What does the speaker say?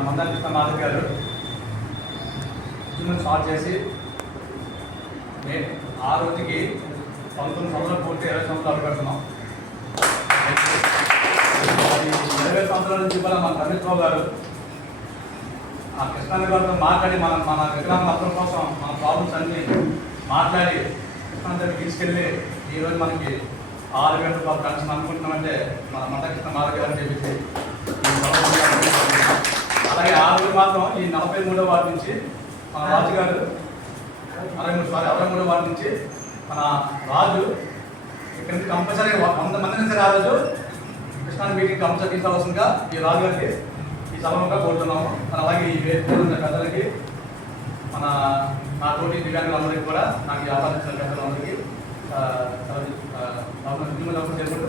మన మందార కృష్ణ మాధవ్ గారు ఉద్యమం స్టార్ట్ చేసి ఆ రోజుకి 19 సంవత్సరాలు పూర్తి 20 సంవత్సరాలు పెడుతున్నాం. 20 సంవత్సరాల నుంచి కూడా మన రమేశ్రావు గారు ఆ కృష్ణాంజ గారితో మాట్లాడి మన వికలాంగుల అర్థం కోసం మన ప్రాబ్లమ్స్ అన్నీ మాట్లాడి కృష్ణాంజలి తీసుకెళ్ళి ఈరోజు మనకి 6 గంటల పాటు పెన్షన్ అనుకుంటున్నామంటే మన మందార కృష్ణ మాధవ్ గారు అని చెప్పేసి. అలాగే ఆ రోజు మాత్రం ఈ 43వ వార్డు నుంచి మన రాజు గారు 63వ వార్డు నుంచి మన రాజు ఇక్కడ నుంచి కంపల్సరీ 100 మందిని సరే ఆ రోజు కృష్ణాన్ని మీటింగ్ కంపల్సరీ తీసుకోవాల్సిందిగా ఈ రాజు గారికి ఈ సభగా కోరుతున్నాము. అలాగే ఈ వేదిక పెద్దలకి నా తోటి దివ్యాంగులందరికీ కూడా నాకు ఈ అవకాశం ఇచ్చిన పెద్దలందరికీ చేసుకుంటూ